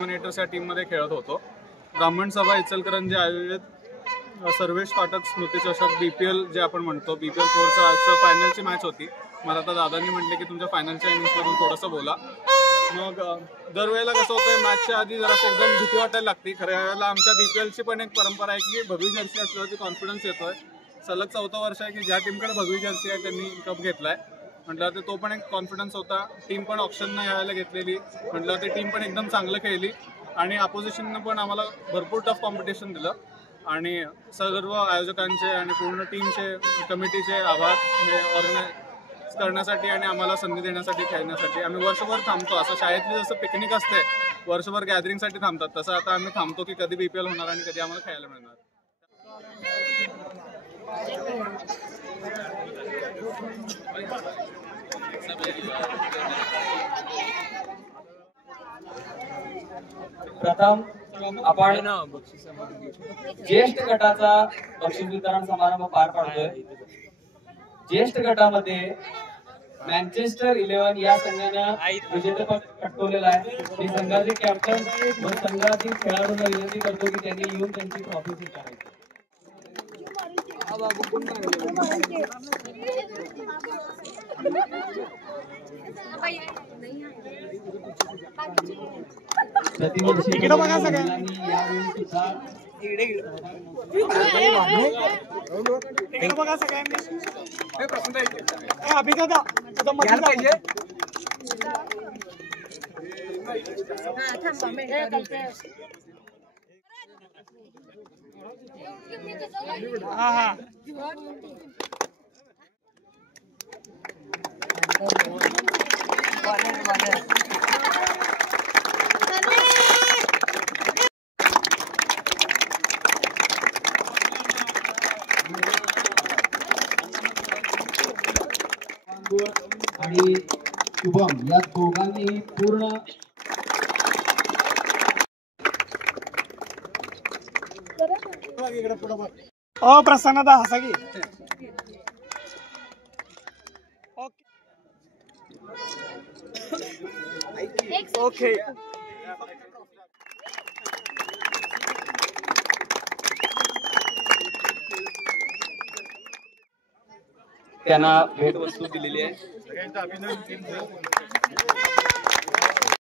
या टीम मध्ये खेळत होतो. ब्राह्मण सभा इचलकरंजी आयोजित सर्वेश पाठक स्मृती चषक बीपीएल जे आपण म्हणतो बीपीएल 4चा आजचं फायनलची मॅच होती. मला आता दादांनी म्हटले की तुमच्या फायनलच्या इनिंग्समधून थोडंसं बोला. मग दरवेळेला कसं होतं मॅचच्या आधी जरासं एकदम भीती वाटायला लागते. खऱ्या वेळेला आमच्या बीपीएलची पण एक परंपरा आहे की भगवी जर्सी असल्यावरती कॉन्फिडन्स येतोय. सलग 4थं वर्ष आहे की ज्या टीमकडे भगवी जर्सी आहे त्यांनी कप घेतलाय. म्हटलं तर तो पण एक कॉन्फिडन्स होता. टीम पण ऑप्शननं यायला घेतलेली. म्हटलं ते टीम पण एकदम चांगलं खेळली आणि अपोजिशननं पण आम्हाला भरपूर टफ कॉम्पिटिशन दिलं. आणि सर्व आयोजकांचे आणि पूर्ण टीमचे कमिटीचे आभार हे ऑर्गनाईज करण्यासाठी आणि आम्हाला संधी देण्यासाठी खेळण्यासाठी. आम्ही वर्षभर थांबतो. असं शाळेतली जसं पिकनिक असते वर्षभर गॅदरिंगसाठी थांबतात तसं आता आम्ही थांबतो की कधी बीपीएल होणार आणि कधी आम्हाला खेळायला मिळणार. प्रथम आपण ज्येष्ठ गटाचा बक्षीस वितरण समारंभ पार पाडतोय. ज्येष्ठ गटामध्ये मँचेस्टर 11 या संघानं विजेतेपद पटकावलेलं आहे. मी संघाचे कॅप्टन व संघातील खेळाडूंना विनंती करतो की त्यांनी येऊन त्यांची ट्रॉफी स्वीकारावी. इकडे बघा सगळ्यांनी इकडे बघा सगळ्यांनी अभिदादा पाहिजे. हा हा आणि शुभम या दोघांनी पूर्ण प्रसन्नता हसा की. ओके त्यांना भेटवस्तू दिलेली आहे. सगळ्यांचं अभिनंदन.